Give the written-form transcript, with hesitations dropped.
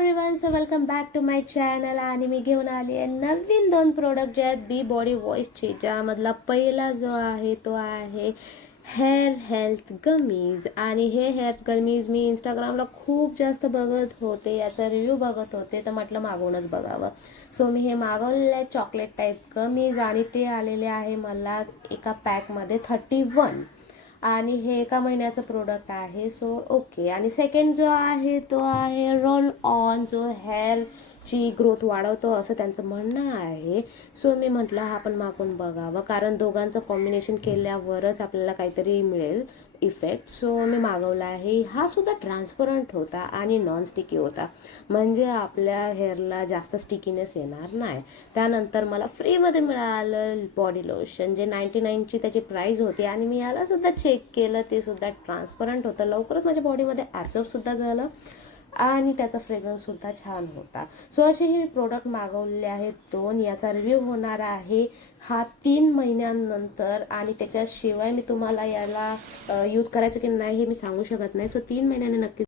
Everyone, so welcome back to my channel. आणि मी घेऊन आली आहे नवीन 2 प्रोडक्ट जे आहेत बी बॉडी वॉशचे. ज्यामधला पहिला जो आहे तो आहे हेअर हेल्थ गमीज. आणि हे हेअर गमीज मी इंस्टाग्रामला खूप जास्त बघत होते, याचा रिव्ह्यू बघत होते, तर म्हटलं मागवूनच बघावं. सो मी हे मागवलेलं आहे चॉकलेट टाईप गमीज आणि ते आलेले आहे मला एका पॅकमध्ये 31. आणि हे एका महिन्याचं प्रोडक्ट आहे. So okay. आणि सेकंड जो आहे तो आहे रोल ऑन, जो हेअरची ग्रोथ वाढवतो असं त्यांचं म्हणणं आहे. सो मी म्हटलं हा पण मागून बघावं, कारण दोघांचं कॉम्बिनेशन केल्यावरच आपल्याला काहीतरी मिळेल इफेक्ट. सो मी मागवला आहे. हा सुद्धा ट्रान्सपरंट होता आणि नॉन स्टिकी होता, म्हणजे आपल्या हेअरला जास्त स्टिकीनेस येणार नाही. त्यानंतर मला फ्रीमध्ये मिळालं बॉडी लोशन, जे 99ची त्याची प्राईस होती. आणि मी याला सुद्धा चेक केलं, ते सुद्धा ट्रान्सपरंट होतं, लवकरच माझ्या बॉडीमध्ये ॲब्झॉर्बसुद्धा झालं आणि त्याचा फ्रेग्रन्ससुद्धा छान होता. सो असे हे प्रोडक्ट मागवलेले आहेत 2. याचा रिव्ह्यू होणार आहे हा 3 महिन्यांनंतर. आणि त्याच्याशिवाय मी तुम्हाला याला यूज करायचं की नाही हे मी सांगू शकत नाही. सो 3 महिन्याने नक्की